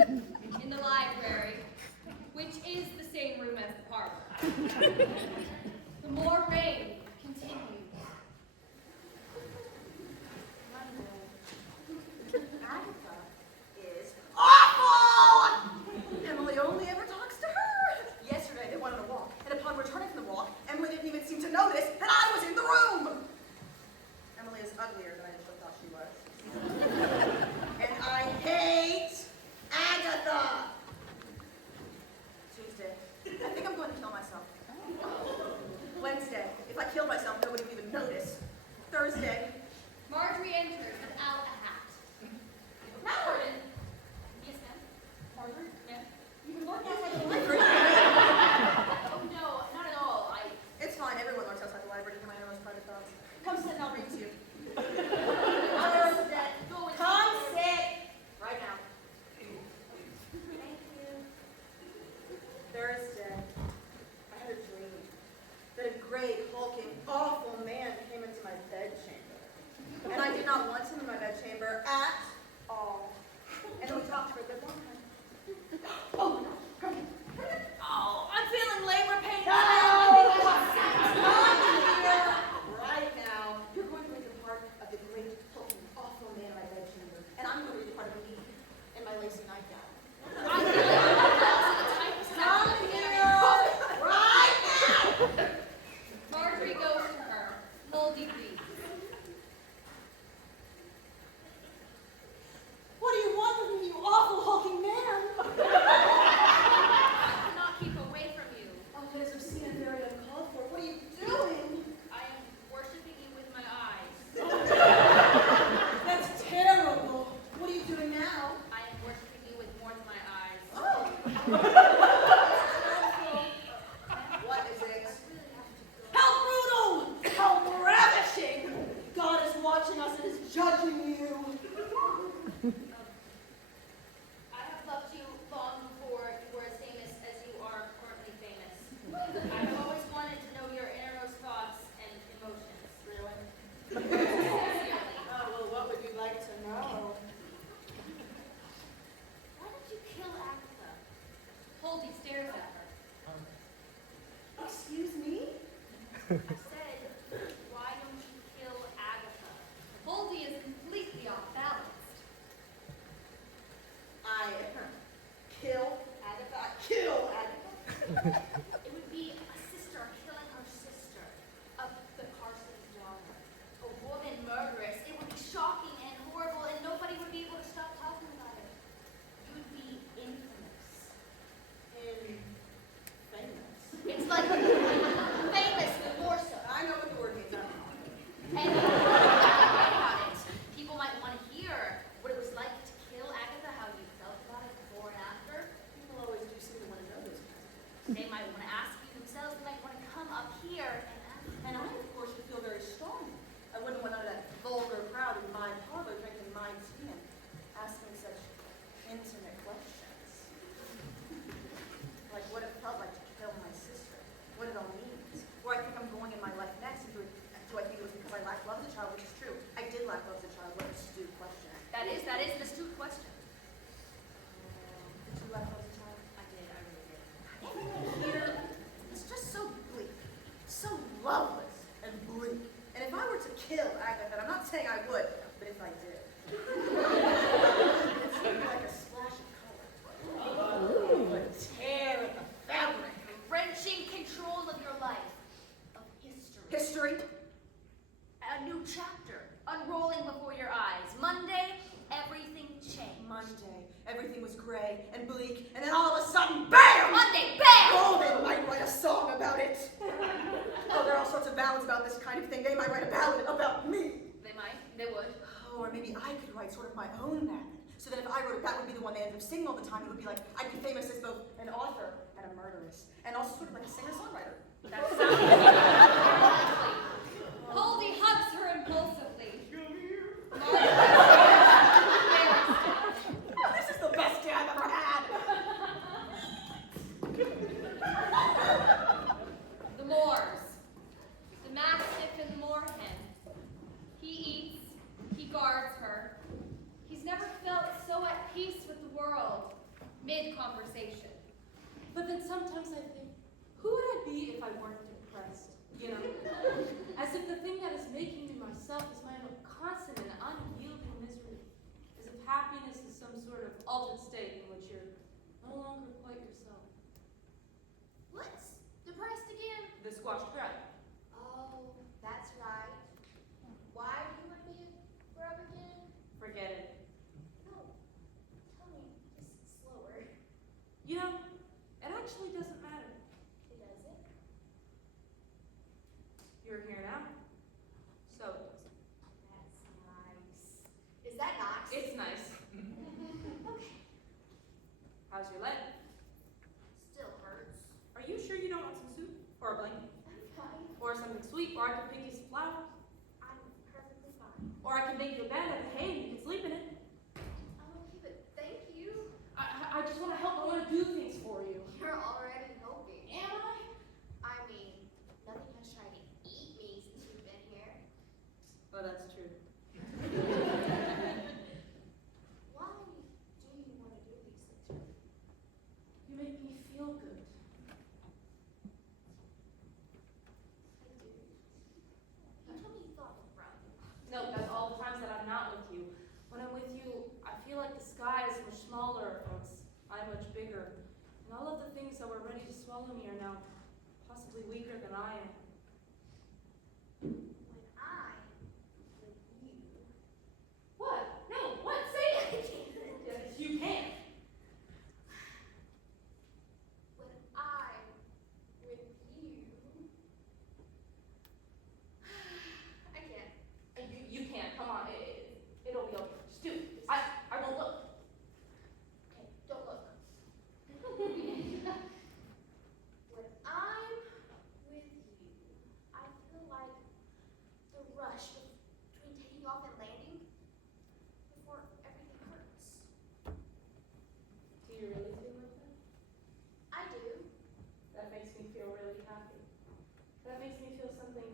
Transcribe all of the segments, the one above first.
In the library, which is the same room as the parlor. The more rain continues. Agatha is awful! Emily only ever talks to her. Yesterday they went on a walk, and upon returning from the walk, Emily didn't even seem to notice that I was in the room. Emily is uglier than I initially thought she was. And I hate Agatha. Tuesday, I think I'm going to kill myself. Wednesday, if I kill myself, nobody would even notice. Thursday, Marjorie enters without a hat. Mallory. Yes, ma'am? Marjorie, Ma'am? you've been working outside the library. Oh, no, not at all. It's fine, everyone works outside the library to hear my innermost private thoughts. Come sit and I'll read to you. Thursday. Come sit! Right now. Thank you. Thursday. I had a dream that a great, hulking, awful man came into my bedchamber. And I did not want him in my bedchamber at all. And then we talked for a good long time. Oh, no. Come here. Oh, I'm feeling labor pain. Right now. You're going to read the part of the great, hulking, awful man in my bedchamber. And I'm going to read the part of me in my lacy nightgown. I feel like the types is Come not looking at here. me. Right now. Marjorie goes to her. Moldy reads. What do you want from me, you awful hulking man? I cannot keep away from you. Oh, that is obscene and very uncalled for. What are you doing? I am worshiping you with my eyes. That's terrible. What are you doing now? I am worshiping you with more than my eyes. Oh. What is it? How brutal! How ravishing! God is watching us and is judging you. I have loved you long before you were as famous as you are currently famous. I have always wanted to know your innermost thoughts and emotions. Really? Sincerely. Oh, well, what would you like to know? Why did you kill Agatha? Holdy stares at her. Excuse me? I said, why don't you kill Agatha? Holdy is completely off balance. I kill Agatha. Kill Agatha. It would be a sister killing her sister, of the Carson's daughter. A woman murderess. It would be shocking and horrible, and nobody would be able to stop talking about it. You would be infamous. Famous. It's like famous, but more so. I know what the word means. And write about it. People might want to hear what it was like to kill Agatha, how you felt about it before and after. People always do seem to want to know those kinds of things. They might want to ask you themselves. They might want to come up here and ask. And I, of course, would feel very strong. I wouldn't want none of that vulgar crowd in my parlor drinking my tea and asking such intimate questions. Like what it felt like to kill my sister. What it all means. Where I think I'm going in my life next. And do I think it was because I lacked love as a child, which is true. I did lack love as a child. What a stupid question. That is an astute question. Did you lack love as a child? I did, I really did. Everything here is just so bleak, so loveless and bleak. And if I were to kill Agatha, I'm not saying I would, but if I did, it seemed like a splash of color. A tear in the fabric. Wrenching control of your life, of history. History? A new chapter unrolling before your eyes. Monday, everything changed. Monday, everything was gray and bleak, and then all of a sudden, BAM! Monday, bam! Oh, they might write a song about it. Oh, there are all sorts of ballads about this kind of thing. They might write a ballad about me. They might, they would. Oh, or maybe I could write sort of my own ballad. So that if I wrote it, that would be the one they ended up singing all the time. It would be like, I'd be famous as both an author and a murderess. And also sort of like a singer-songwriter. That sounds Holdy hugs her impulsively. This is the best day I've ever had. The Moors. The mastiff and the moorhen. He eats, he guards her. He's never felt so at peace with the world. mid-conversation. But then sometimes I think, who would I be if I weren't depressed? You know? As if the thing that is making me myself is my own constant and unyielding misery. As if happiness is some sort of altered state in which you're no longer quite yourself. What's depressed again? The squashed grub. Oh, that's right. Why do you want to be a grub again? Forget it. No, tell me, just slower. You know, it actually doesn't matter. It doesn't? You're here now, so it doesn't. That's nice. Is that nice? It's nice. Okay. How's your leg? Still hurts. Are you sure you don't want some soup? Or a blanket? I'm fine. Or something sweet? Or I can pick you some flowers? I'm perfectly fine. Or I can make you a bed out of hay and you can sleep in it? I'm okay, but thank you. I just want to help. I want to do things for you. You're already helping. Am I? I mean, nothing has tried to eat me since you've been here. Well, that's true. Why do you want to do these things for me? You make me feel good. I do. You told me you thought of Brown. No, that's all the times that I'm not with you. When I'm with you, I feel like the sky is much smaller and I'm much bigger. And all of the things that were ready to swallow me are now possibly weaker than I am. When I'm with you. What? No, what? Say it! Yes, you can. When I'm with you. I can't. You can't. Come on. It'll be okay. Just do it. I won't look. Okay, don't look. When I'm with you, I feel like the rush between taking off and landing before everything hurts. Do you really feel like that? I do. That makes me feel really happy. That makes me feel something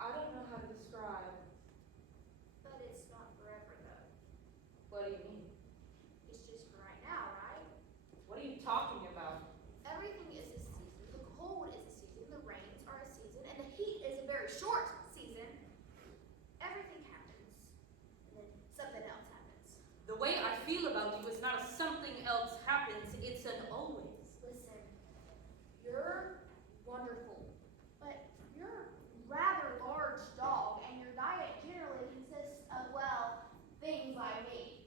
I don't know how to describe. But it's not forever though. What do you mean? It's just for right now, right? What are you talking about? Everything is a season. The cold is a season, the rains are a season, and the heat is a very short season. Everything happens. And then something else happens. The way I feel about you is not a something else happens, it's an always. Listen, you're wonderful, but you're a rather large dog, and your diet generally consists of, well, things I eat.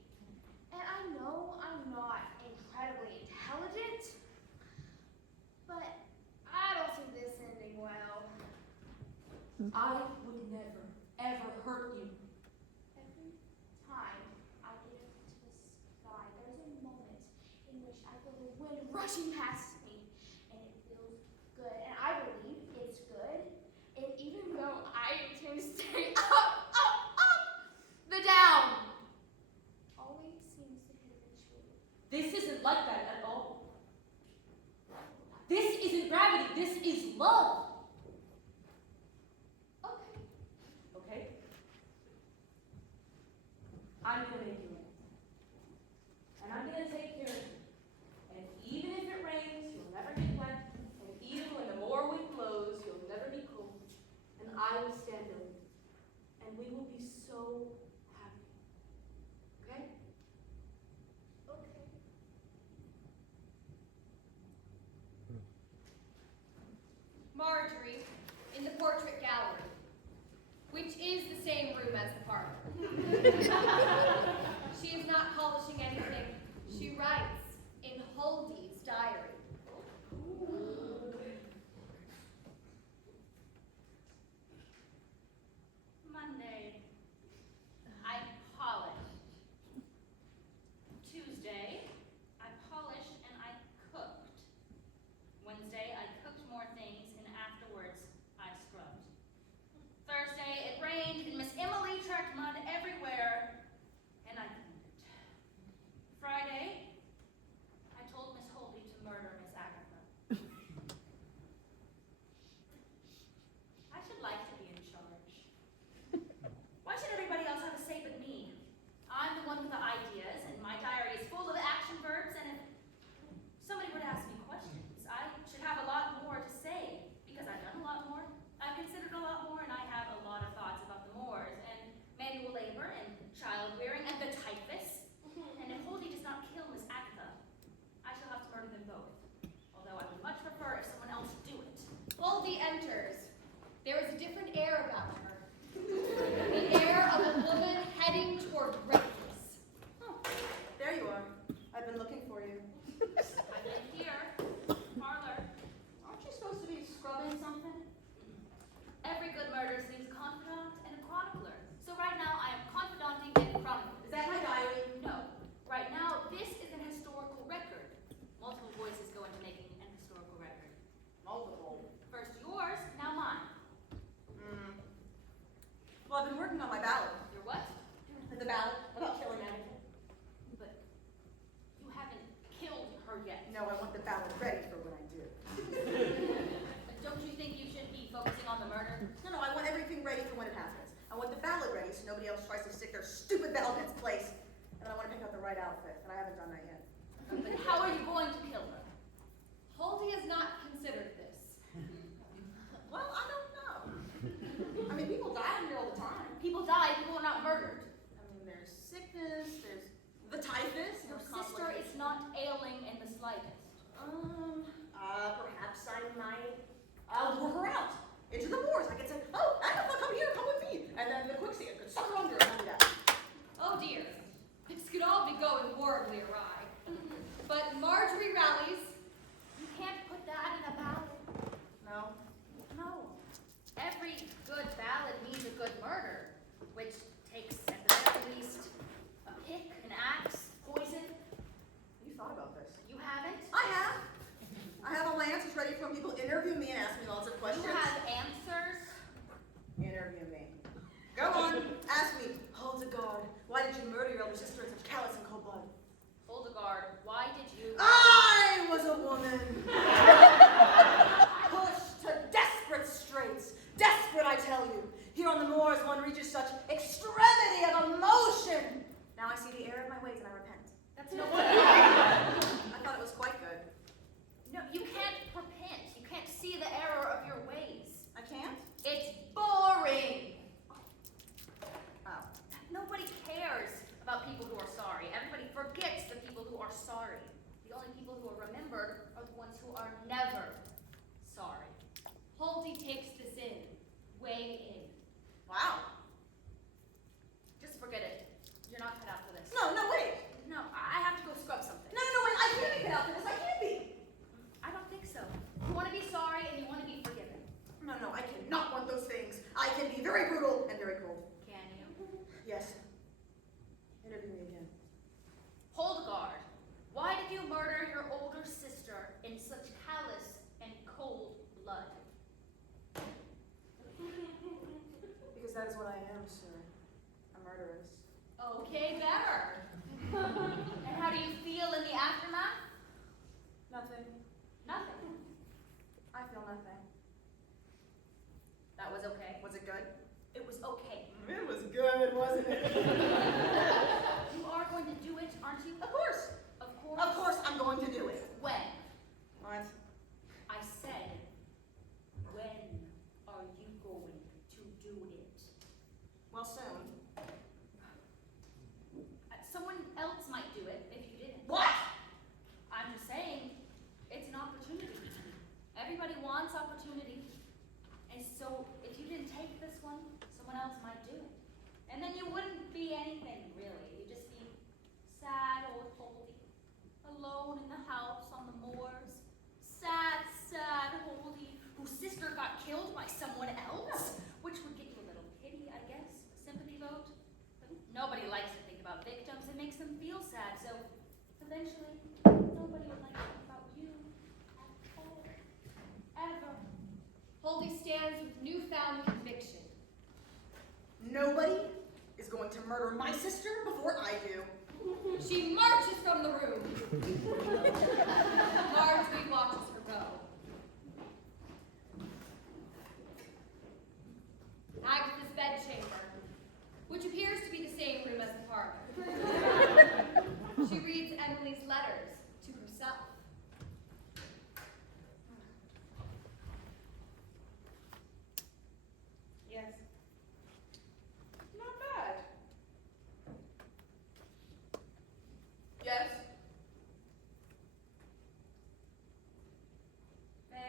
And I know I'm not incredibly intelligent, but I don't see this ending well. I would never, ever hurt you. Every time I get up to the sky, there's a moment in which I feel the wind rushing past me, and it feels good, and I believe it's good. And even though I tend to stay up, the down always seems to hit eventually. This isn't like that at all. This isn't gravity, this is love. Okay. Okay? I'm gonna make you land. And I'm gonna take care of you. And even if it rains, you'll never get wet. And even when the more wind blows, you'll never be cold. And I will stand over you. And we will be so happy. Okay? Okay. Marge, Bellhead's place. And I want to pick out the right outfit, and I haven't done that yet. But how are you going to kill her? Halsey has not considered this. Well, I don't know. I mean, people die in here all the time. People die, people are not murdered. I mean, there's sickness, there's the typhus. Your there's sister is complications. not ailing in the slightest. Perhaps I might, lure her out into the moors. I could say, oh, Agatha, come here, come with me. And then the quicksand could suck her under and do that. Oh dear, this could all be going horribly awry. But Marjorie rallies. You can't put that in a ballad. No? No. Every good ballad means a good murder, which takes, at the very least, a pick, an axe, poison. You thought about this. You haven't? I have. I have all my answers ready for when people interview me and ask me lots of questions. You have answers? Interview me. Go on, ask me. Hildegard, why did you murder your elder sister in such callous and cold blood? Hildegard, why did you... I was a woman. Pushed to desperate straits. Desperate, I tell you. Here on the moors, one reaches such extremity of emotion. Now I see the error of my ways and I repent. That's no I thought it was quite good. No, you can't repent. You can't see the error of your ways. I can't? It's boring. Oh. Nobody cares about people who are sorry. Everybody forgets the people who are sorry. The only people who are remembered are the ones who are never sorry. Halsey takes this in, weighing in. Wow. Just forget it. You're not cut out for this. No, wait. No, I have to go scrub something. No, wait. I can't be cut out for this. I can't be. I don't think so. You want to be sorry and you want to be forgiven. No, I cannot want those things. I can be very brutal and very cold. Can you? Yes. Interview me again. Hildegard, why did you murder your older sister in such callous and cold blood? Because that is what I am, sir. A murderess. Okay, better. And how do you feel in the aftermath? Nothing. Nothing. I feel nothing. That was okay. Was it good? It was okay. It was good, wasn't it? You are going to do it, aren't you? Of course. Of course. Of course I'm going to do it. When? What? I said, when are you going to do it? Well, soon. Someone else might do it if you didn't. What? I'm just saying, it's an opportunity. Everybody wants opportunity. And so, if you didn't take this one, someone else might do it. And then you wouldn't be anything, really. You'd just be sad old Holdy, alone in the house on the moors. Sad Holdy, whose sister got killed by someone else, which would get you a little pity, I guess, a sympathy vote. But nobody likes to think about victims. It makes them feel sad, so eventually, nobody would like to think about you at all. Ever. Halsey stands with newfound conviction. Nobody is going to murder my sister before I do. She marches from the room. Marjorie watches her go. Agatha's bedchamber, which appears to be the same room as the parlor. She reads Emily's letters to herself. Yes. Not bad. Yes. May I?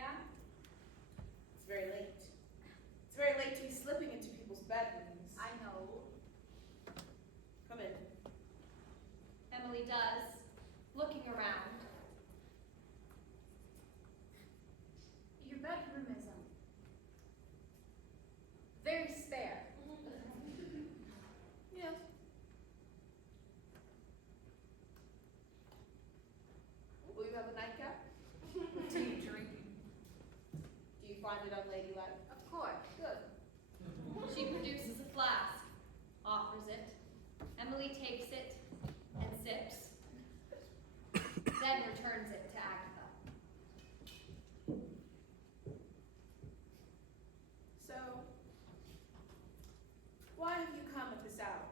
It's very late. It's very late to be slipping into people's bedrooms. I know. Come in. Emily does, looking around. Your bedroom is very spare. Yes. Will you have a nightcap? Do you drink? Do you find it unladylike? Of course. Good. She produces a flask, offers it. Emily takes it and sips, then returns it to Agatha. So, why have you come at this hour?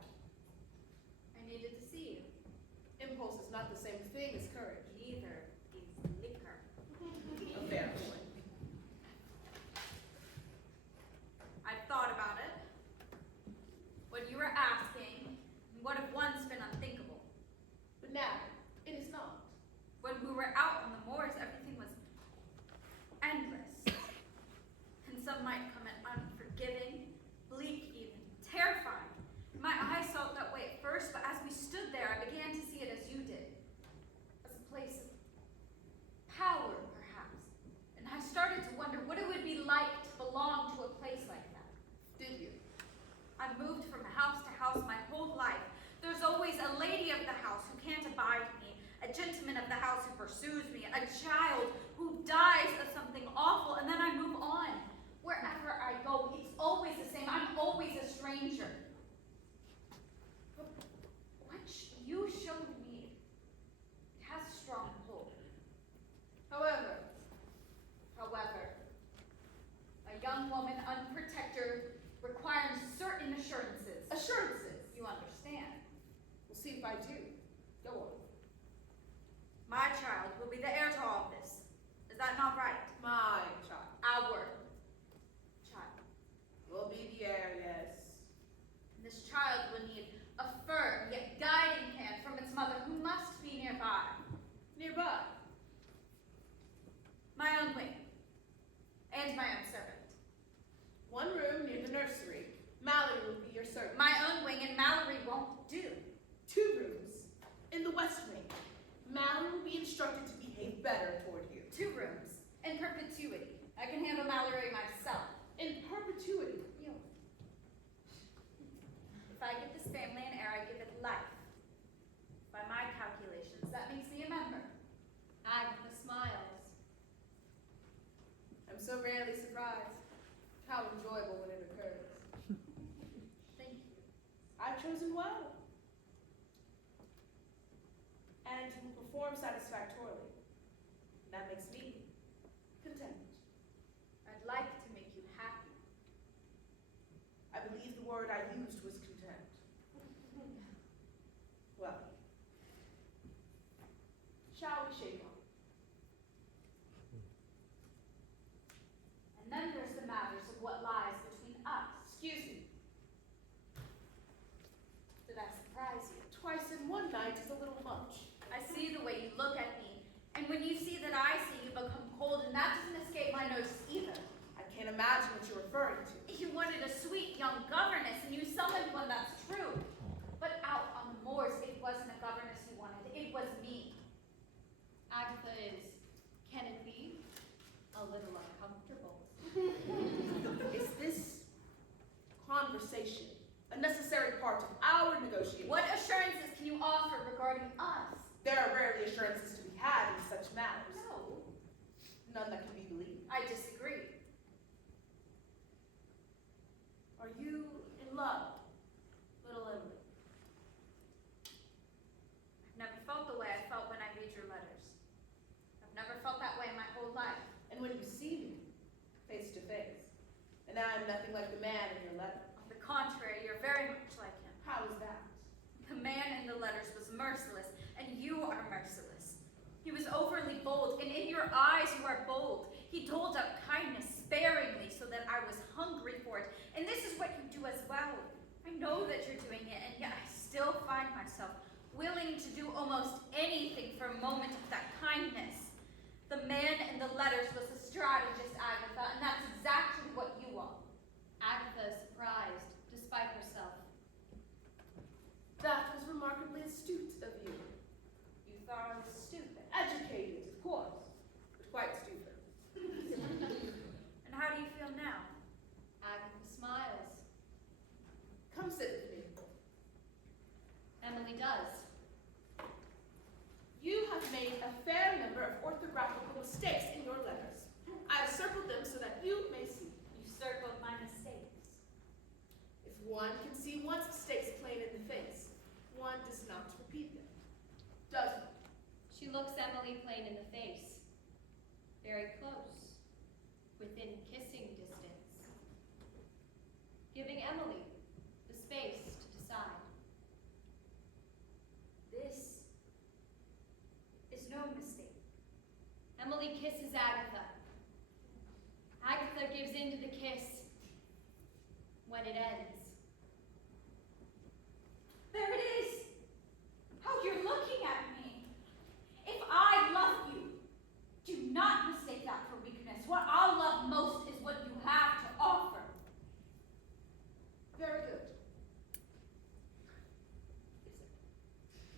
same thing as courage. Neither is liquor. A fair point. I've thought about it. What you were asking would have once been unthinkable. But now, it is not. When we were out on the moors, everything was endless. And some might come at unforgiving, bleak even, terrifying. My eyes felt that way at first, but as we stood there, I began to see it as you did. As a place of power, perhaps. And I started to wonder what it would be like to belong to a place like that. Did you? I've moved from house to house my whole life. There's always a lady of the house who can't abide me, a gentleman of the house who pursues me, a child who dies of something awful, and then I move on. Wherever I go, it's always the same. I'm always a stranger. But what you showed me has strong hold. However, A young woman unprotected requires certain assurances. assurances. You understand? We'll see if I do. Go on. My child will be the heir to all this. Is that not right? My child. Our child. Will be the heir, yes. This child will need a firm yet guiding hand from its mother who must be nearby. Nearby. My own wing. And my own servant. One room near the nursery. Mallory will be your servant. My own wing and Mallory won't do. 2 rooms. In the west wing. Mallory will be instructed to behave better toward you. 2 rooms. In perpetuity. I can handle Mallory myself. In perpetuity. You. If I give this family an heir, I give it life. By my calculations, that makes me a member. Agatha smiles. I'm so rarely surprised. How enjoyable when it occurs. Thank you. I've chosen well. And you will perform satisfactorily. That makes me content. I'd like to make you happy. I believe the word I used was content. Well, shall we shake on? And then there's the matters of what lies between us. Excuse me. Did I surprise you? Twice in one night is a little much. I see the way you look at me, and when you see that I see, you become cold, and that doesn't escape my notice either. I can't imagine what you're referring to. You wanted a sweet young governess, and you summoned one, that's true. But out on the moors, it wasn't a governess you wanted, it was me. Agatha is, can it be, a little uncomfortable. Is this conversation a necessary part of our negotiation? What assurances can you offer regarding us? There are rarely assurances to be had in such matters. No, None that can be believed. I disagree. Are you in love, little Emily? I've never felt the way I felt when I read your letters. I've never felt that way in my whole life. And when you see me, face to face, and I am nothing like the man in your letter. On the contrary, you're very much like him. How is that? The man in the letters was merciless, and you are merciless. He was overly bold, and in your eyes you are bold. He doled out kindness sparingly so that I was hungry for it. And this is what you do as well. I know that you're doing it, and yet I still find myself willing to do almost anything for a moment of that kindness. The man in the letters was a strategist, Agatha, and that's exactly what you are. Agatha is surprised, despite herself. That was remarkably astute of you. You thought I was stupid. Educated, of course, but quite stupid. And how do you feel now? Agatha smiles. Come sit with me. Emily does. You have made a fair number of orthographical mistakes in your letters. I have circled them so that you may see. You circled my mistakes. If one can see one's mistakes plain in the face, one does not repeat them. Does one? She looks Emily plain in the face. Very close. Within kissing distance. Giving Emily the space to decide. This Emily kisses Agatha. Agatha gives in to the kiss when it ends. There it is. Oh, you're looking at me. If I love you, do not mistake that for weakness. What I love most is what you have to offer. Very good.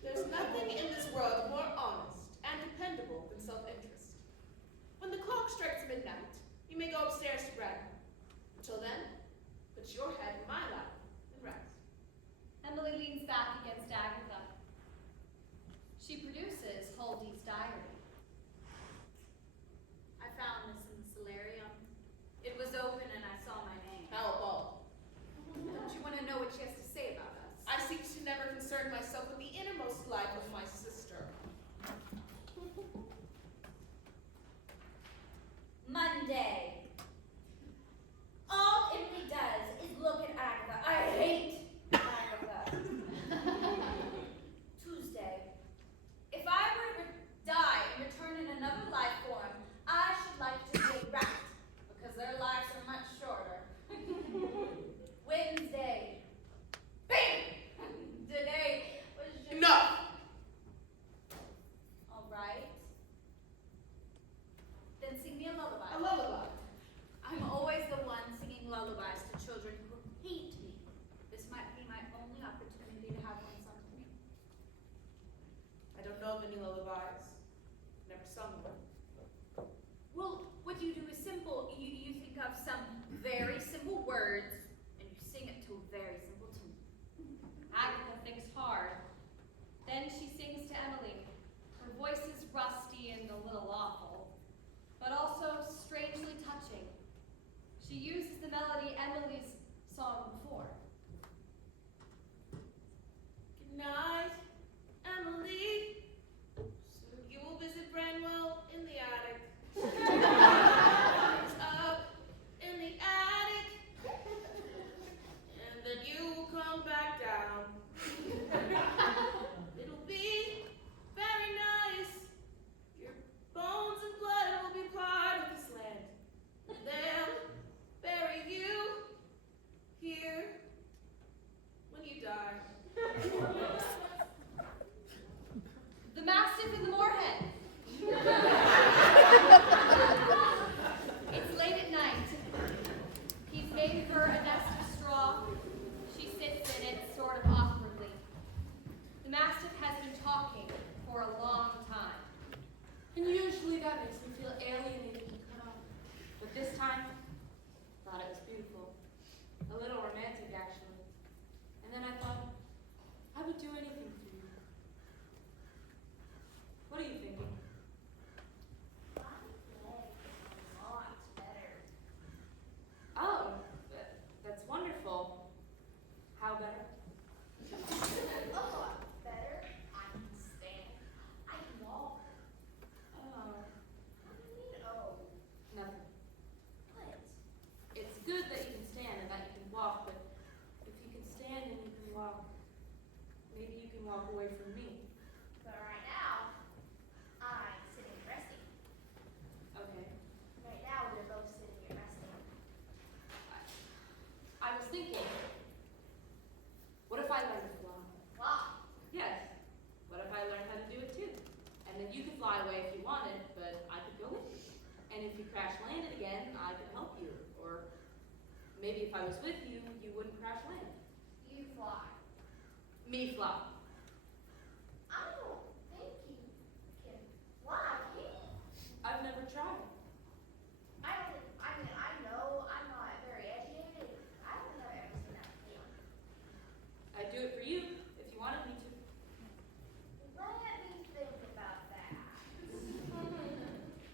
There's nothing in this world more honest and dependable than self-interest. When the clock strikes midnight, you may go upstairs to bed. Until then, put your head in my lap and rest. Emily leans back against Agatha. She produces Huldy's diary. I found this in the solarium. It was open and I saw my name. Hellball. Don't you want to know what she has to say about us? I seek to never concern myself with the innermost life of my sister. Monday. All Emily does is look at Agatha. I hate Agatha. Tuesday. If I were to die and return in another life form, I should like to be a rat, because their lives are much shorter. Wednesday. Bam! Today was just... Enough! All right. Then sing me a lullaby. A lullaby. I'm always the one singing lullabies to children who hate me. This might be my only opportunity to have one sung to me. I don't know of any lullabies. Never sung one. Well, what you do is simple. You think of some very simple words and you sing it to a very simple tune. Agatha thinks hard. Then she sings to Emily. Her voice is rusty and a little awful, but also strangely touching. She uses the melody Emily's song before. Good night, Emily. Soon you will visit Branwell in the attic. It's up in the attic. And then you will come back down. It'll be very nice. Your bones and blood will be part of this land. And they'll bury you here when you die. The Mastiff in the Moorhead. It's late at night. He's made her a nest of straw. She sits in it sort of awkwardly. The Mastiff has been talking for a long time. And usually that makes me feel alienated and cut off. But this time, thought it was beautiful. A little romantic, actually. And then I thought, I would do anything for you. What are you thinking? Oh, that's wonderful. How better? Oh, nothing. It's good that you can stand and that you can walk, but if you can stand and you can walk, maybe you can walk away from me. But right now, I'm sitting and resting. Okay. Right now, we're both sitting and resting. I was thinking, what if I learned to fly? Wow. Yes. What if I learned how to do it too? And then you could fly away if you wanted, but I could go with you. And if you crash landed again, I could help you. Or maybe if I was with you, you wouldn't crash land. You fly. Me fly. I don't think you can fly, can you? I've never tried. I don't think, I mean, I know I'm not very educated. I don't think I've ever seen that before. I'd do it for you if you wanted me to. Let me think about that.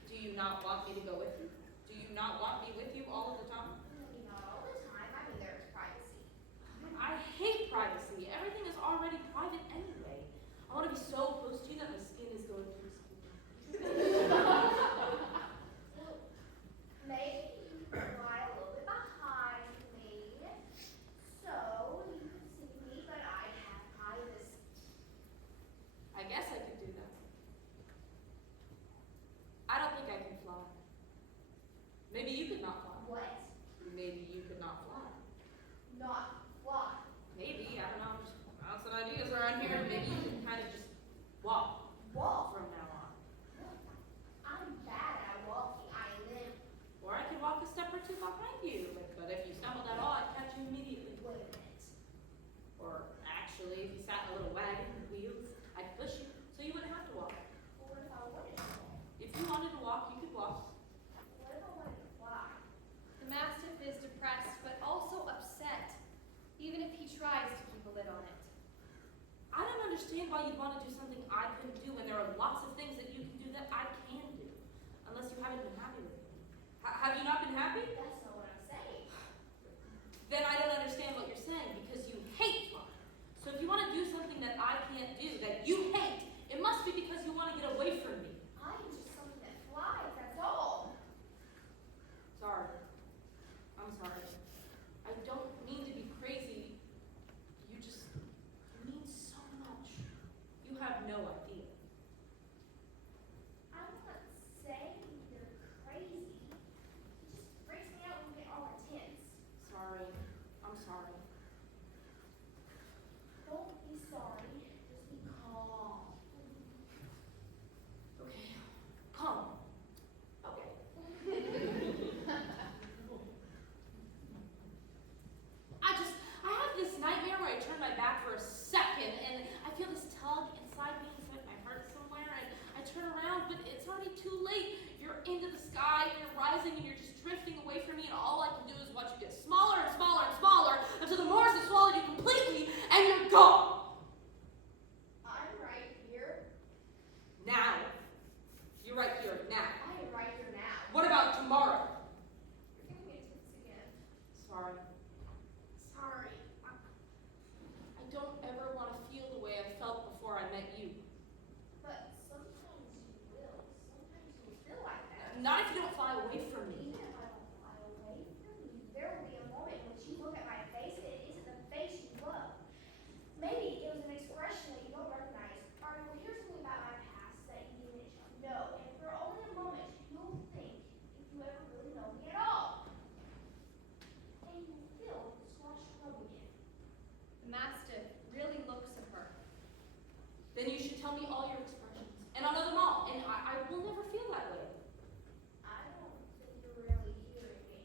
Do you not want me to go with you? Do you not want me with you all of the time? Maybe not all the time. I mean, there's privacy. I hate privacy. Everything is already private anyway. I want to be so close to you that my skin is going through skin. Well, maybe you can fly a little bit behind me, so you can see me, but I have privacy. I guess I could do that. I don't think I can understand why you'd want to do something I couldn't do when there are lots of things that you can do that I can do. Unless you haven't been happy with me. Have you not been happy? That's not what I'm saying. Then I don't understand what you're saying because you hate flying. So if you want to do something that I can't do, that you hate, it must be because you want to get away from me. I am just something that flies, that's all. Sorry. I'm sorry. I don't mean to be crazy. You mean so much. You have no idea. I'm not saying you're crazy. It just freaks me out when you get all intense. Sorry. I'm sorry. Don't be sorry. Just be calm. Okay. Calm. Okay. I have this nightmare where I turn my back for a second and I feel this tug inside me. It's like my heart somewhere and I turn around, but it's already too late. You're into the sky and you're rising and you're just drifting away from me and all I can do is watch you get smaller and smaller and smaller until the Mars has swallowed you completely and you're gone. I'm right here. Now. You're right here now. I am right here now. What about tomorrow? You're getting intense again. Sorry. Sorry. I don't ever want to feel the way I felt before I met you. But sometimes you will. Sometimes you feel like that. Not if you don't fly away from me. Even if I don't fly away from you, there will be a moment in which you look at my face and it isn't the face you love. Maybe it was an expression that you don't recognize, or you will hear something about my past that you didn't know, and for only a moment you'll think if you ever really know me at all. And you feel the squash rub again. The mastiff really looks at her. Then you should tell me all your expressions. And I'll know them all. And I will never feel that way. I don't think you're really hearing me.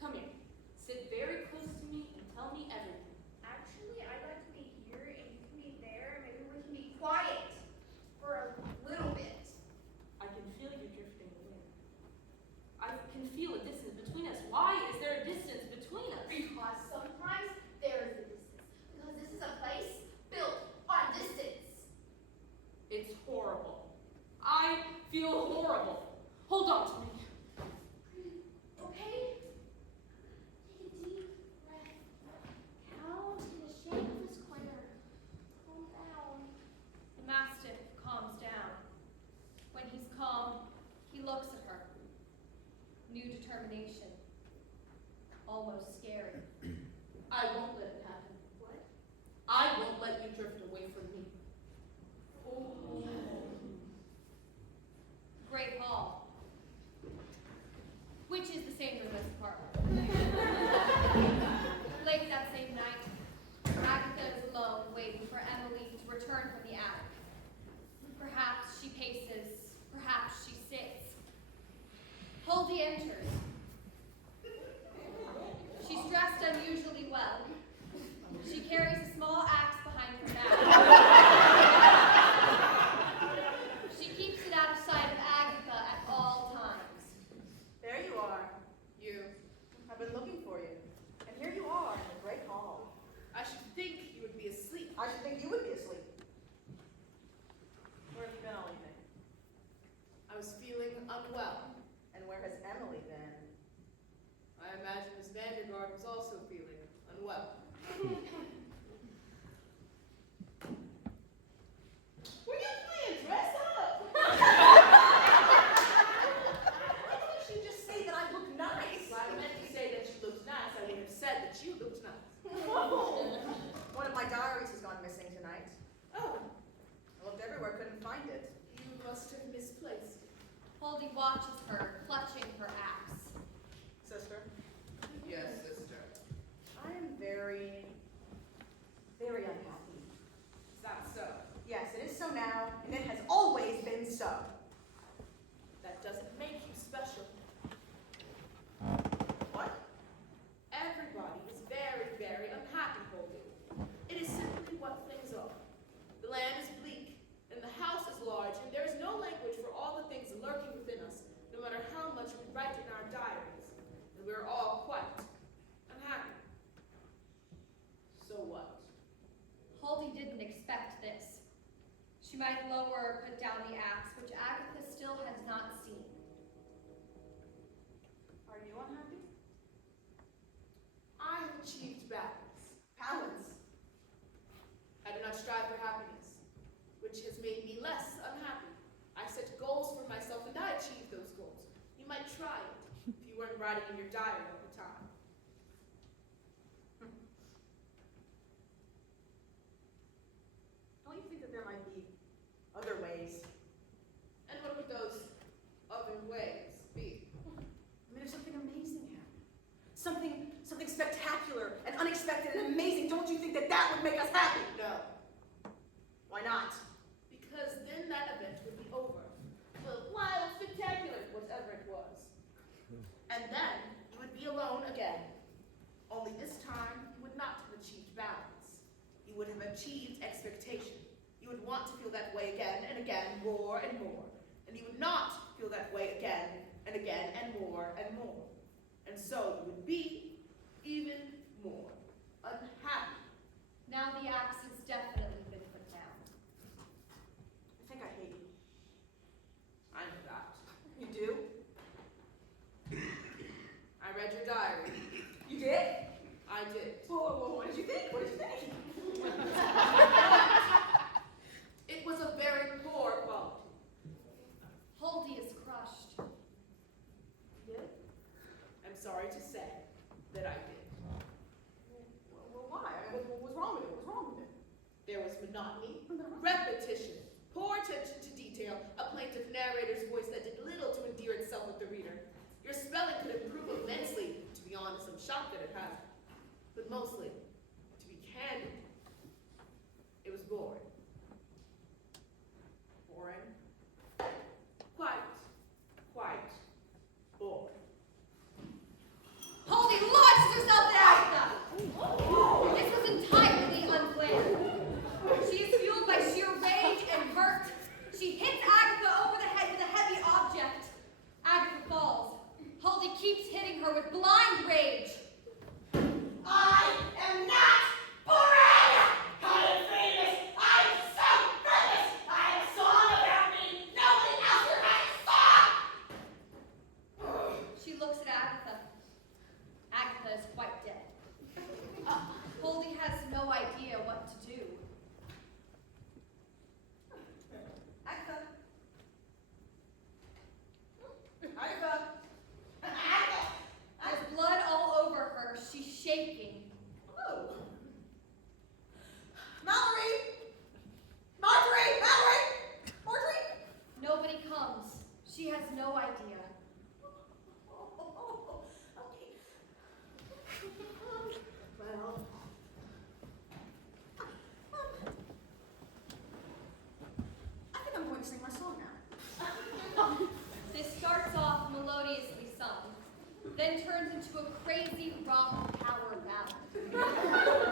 Come here. Sit very close to me and tell me everything. Actually, I'd like to be here and you can be there, and maybe we can be quiet for a little bit. I can feel you drifting away. I can feel a distance between us. Why is there a distance between us? Because sometimes there is a distance. Because this is a place built on distance. It's horrible. I feel horrible. Hold on to me. Okay? Take a deep breath. Count in the shape of a square. Calm down. The mastiff calms down. When he's calm, he looks at her. New determination. Almost scary. I won't let it happen. What? I won't let you drift away from me. Great Hall. Which is the same room as the parlor. Late that same night, Agatha is alone, waiting for Emily to return from the attic. Perhaps she paces, perhaps she sits. Huldy enters. She's dressed unusually well. She carries a small axe behind her back. She keeps it out of sight of Agatha at all times. There you are. You. I've been looking for you. And here you are in the great hall. I should think you would be asleep. I should think you would be asleep. Where have you been all evening? I was feeling unwell. And where has Emily been? I imagine Miss Vandergaard was also feeling unwell. Were you playing dress up? Why didn't you just say that I look nice? If I meant to say that you looked nice, I would have said that you looked nice. One of my diaries has gone missing tonight. Oh, I looked everywhere, couldn't find it. you must have misplaced it. Huldy watches her, clutching her axe. Sister, Yes, sister. I am very, very unhappy. Is that so? Yes, it is so now, and it has always been so. That doesn't make you special. What? Everybody is very, very unhappy, Holden. It is simply what things are. The land is bleak, and the house is large, and there is no language for all the things lurking within us, no matter how much we write in our diaries. And we're all quite unhappy. She might lower or put down the axe, which Agatha still has not seen. Are you unhappy? I have achieved balance. Balance. I do not strive for happiness, which has made me less unhappy. I set goals for myself and I achieved those goals. You might try it if you weren't writing in your diary all the time. Don't you think that there might be other ways? And what would those other ways be? I mean, if something amazing happened, something spectacular and unexpected and amazing, don't you think that that would make us happy? No, Why not? because then that event would be over. The wild, spectacular, whatever it was. And then you would be alone again. Only this time, you would not have achieved balance. You would have achieved expectation. You would want to feel that way again and again, more and more. And you would not feel that way again and again and more and more. And so you would be even more unhappy. Now the axe has definitely been put down. I think I hate you. I know that. You do? I read your diary. You did? I did. What did you think? What did you think? It was a very poor quality. Huldy is crushed. You did? I'm sorry to say that I did. Well, why? I mean, what's wrong with it? What's wrong with it? There was monotony, repetition, poor attention to detail, a plaintive narrator's voice that did little to endear itself with the reader. Your spelling could improve immensely. To be honest, I'm shocked that it hasn't. But mostly, to be candid, it was boring. Boring? Quite boring. Huldy launched herself at Agatha! This was entirely unplanned. She is fueled by sheer rage and hurt. She hits Agatha over the head with a heavy object. Agatha falls. Huldy keeps hitting her with blind rage. I am not boring! I am famous! I am so famous! I have a song about me! Nobody else here has a song! She looks at Agatha. Agatha is quite dead. Huldy has no idea what to do. Agatha. Agatha. Agatha. There's blood all over her. She's shaking. Oh. Mallory! Marjorie! Mallory! Marjorie! Nobody comes. She has no idea. Okay. Well. I think I'm going to sing my song now. This starts off melodiously sung, then turns into a crazy rock power ballad.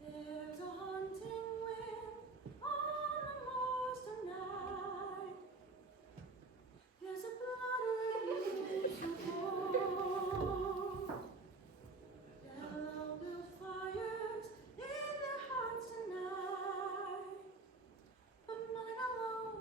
There's a haunting wind on the moors tonight. There's a blood to cold. Yellow build fires in their hearts tonight, but mine alone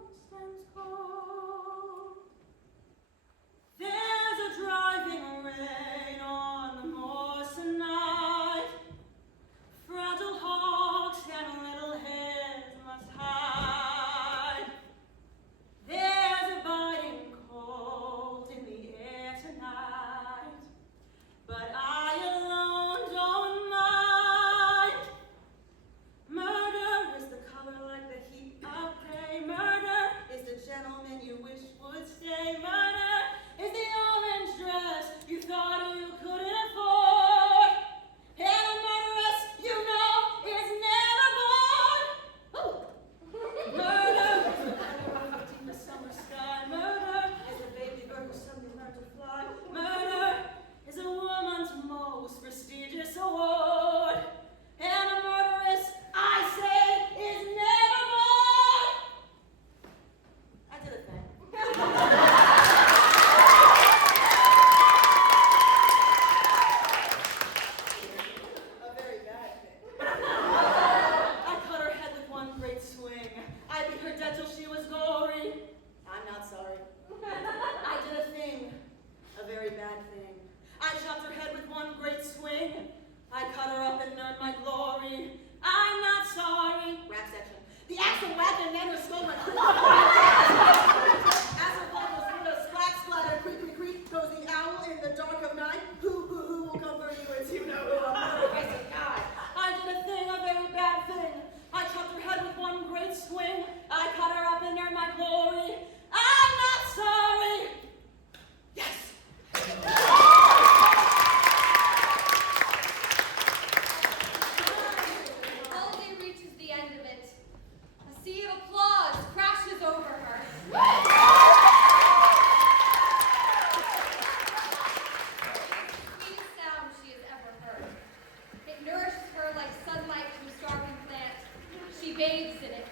bathes in it.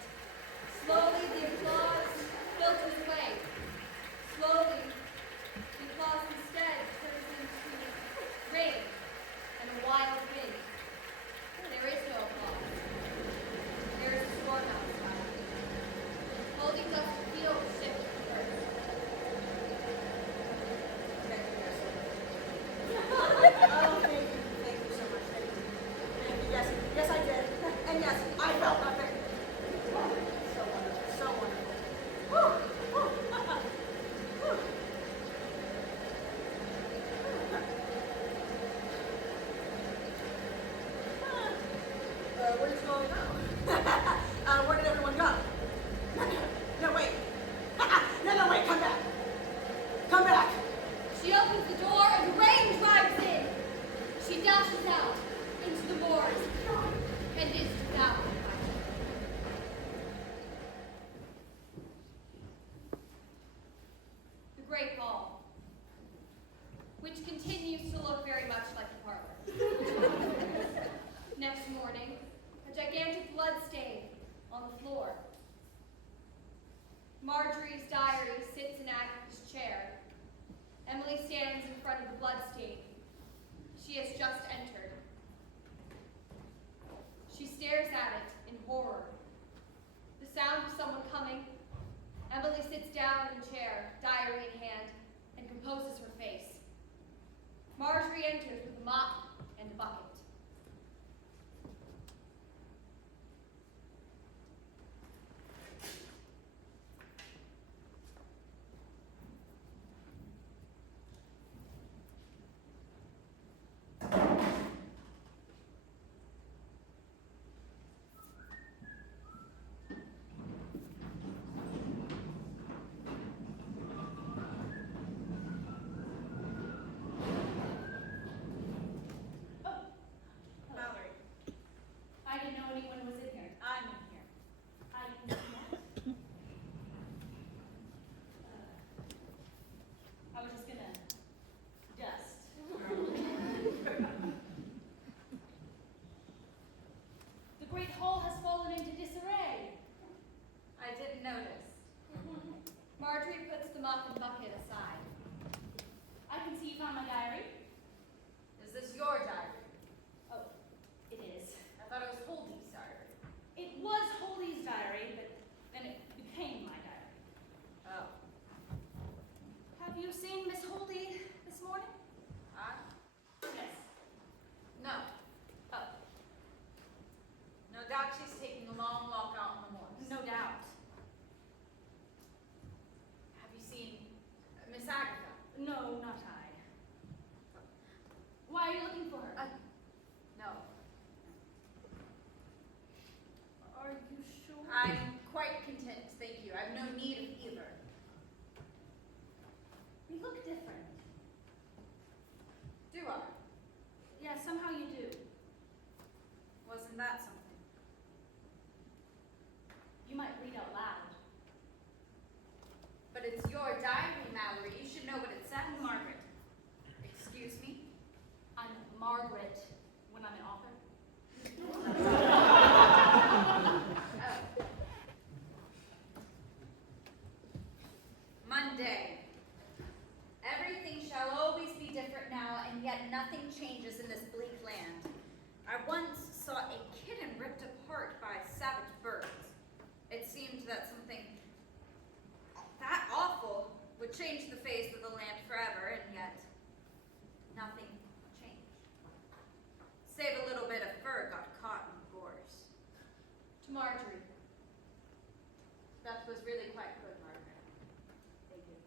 Slowly the applause filters away. Slowly, the applause instead turns into rain and a wild wind. There is no applause. There is a storm outside. Holding us to feel the shift first. Thank you, yes. Oh, thank you so much. Thank you. Thank you. Yes, I did. And yes, I felt nothing. Oh, so wonderful, so wonderful. Whew, whew. Whew. Where did you all go? Where did everyone go? No, wait. No, wait, come back. Come back. She opens the door and the rain drives in. She dashes out into the moors and is devoured. The Great Hall, which continues to look very much like the parlor. Next morning, a gigantic blood stain on the floor. Marjorie's diary sits in Agatha's chair. Emily stands in front of the bloodstain. She has just entered. She stares at it in horror. The sound of someone coming. Emily sits down in a chair, diary in hand, and composes her face. Marjorie enters with a mop and a bucket. Mallory, I didn't know anyone was in here. I'm in here. I didn't know that. I was just gonna dust. The Great Hall has fallen into disarray. I didn't notice. Marjorie puts the mop and bucket aside. I can see you found my diary. Is this your diary? Oh, it is. I thought it was Holdy's diary. It was Holy's diary, but then it became my diary. Oh. Have you seen Miss Holdy this morning? Yes. No. Oh. No doubt she's taking a long walk out in the moors. No doubt. Have you seen Miss Agatha? No, not I. Why are you looking for her? No. Are you sure? I'm quite content, thank you. I've no need of either. You look different. Do I? Yeah, somehow you do. Wasn't that something? You might read out loud. But it's your diary, Mallory. You should know what it says. Margaret. Excuse me? I'm Margaret when I'm an author. Oh. Monday. Everything shall always be different now, and yet nothing changes in this bleak land. I once saw a kitten ripped apart by savage birds. It seemed that something that awful would change the face of the land forever, and yet nothing changed. Save a little bit of fur got caught in the gores. To Marjorie. That was really quite good, Margaret. Thank you.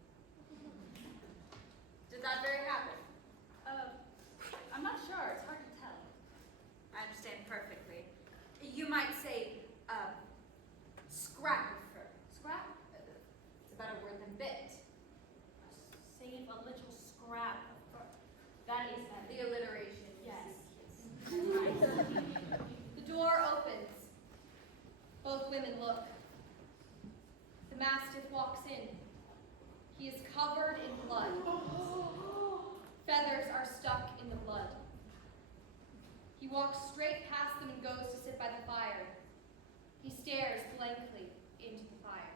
Did that very happen? I'm not sure. It's hard to tell. I understand perfectly. You might say, scrap of fur. Scrap? It's a better word than bit. Save a little scrap of fur. That is better. The alliteration. Yes. The door opens. Both women look. The mastiff walks in. He is covered in blood. Feathers are stuck in the blood. He walks straight past them and goes to sit by the fire. He stares blankly into the fire.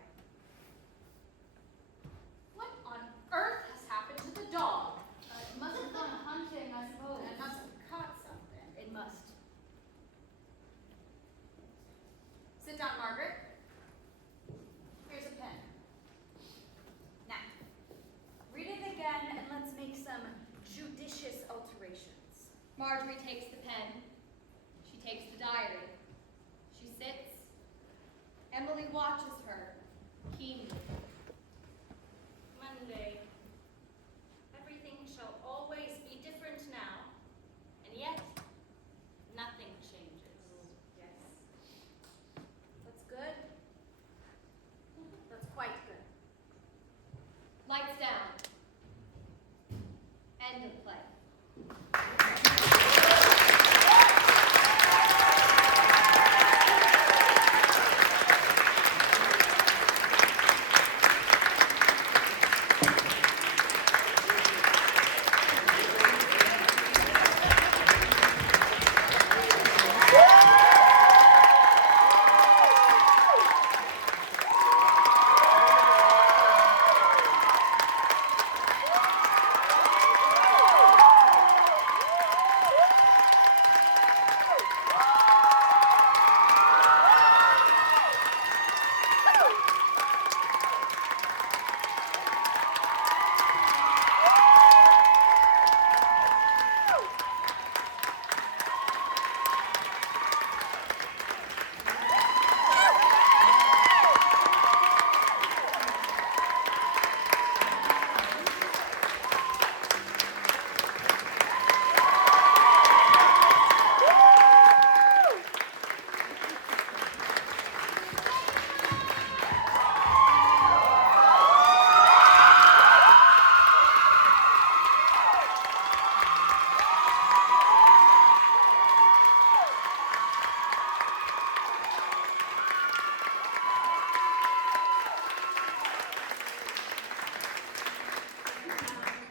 What on earth has happened to the dog? It must have gone hunting, I suppose. It must have caught something. It must. Sit down, Margaret. Here's a pen. Now, read it again and let's make some judicious alterations. Marjorie takes the pen. She takes the diary. She sits. Emily watches her keenly. Monday. Everything shall always be different now, and yet nothing changes. Yes. That's good. That's quite good. Lights down. End of play.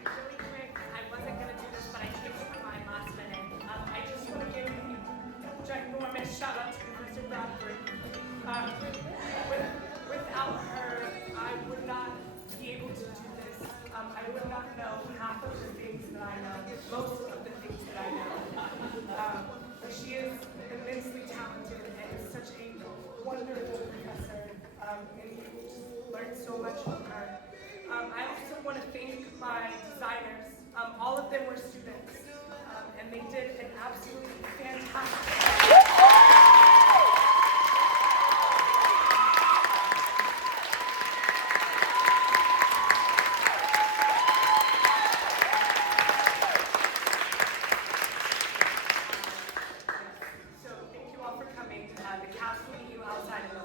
Really quick, I wasn't gonna do this, but I changed my mind last minute. I just want to give a ginormous shout out to Professor Bradford. Without her, I would not be able to do this. I would not know half of the things that I know, most of the things that I know. She is immensely talented and is such a wonderful professor, and you just learn so much from her. I also want to thank my designers. All of them were students, and they did an absolutely fantastic. So thank you all for coming. The cast will meet you outside in the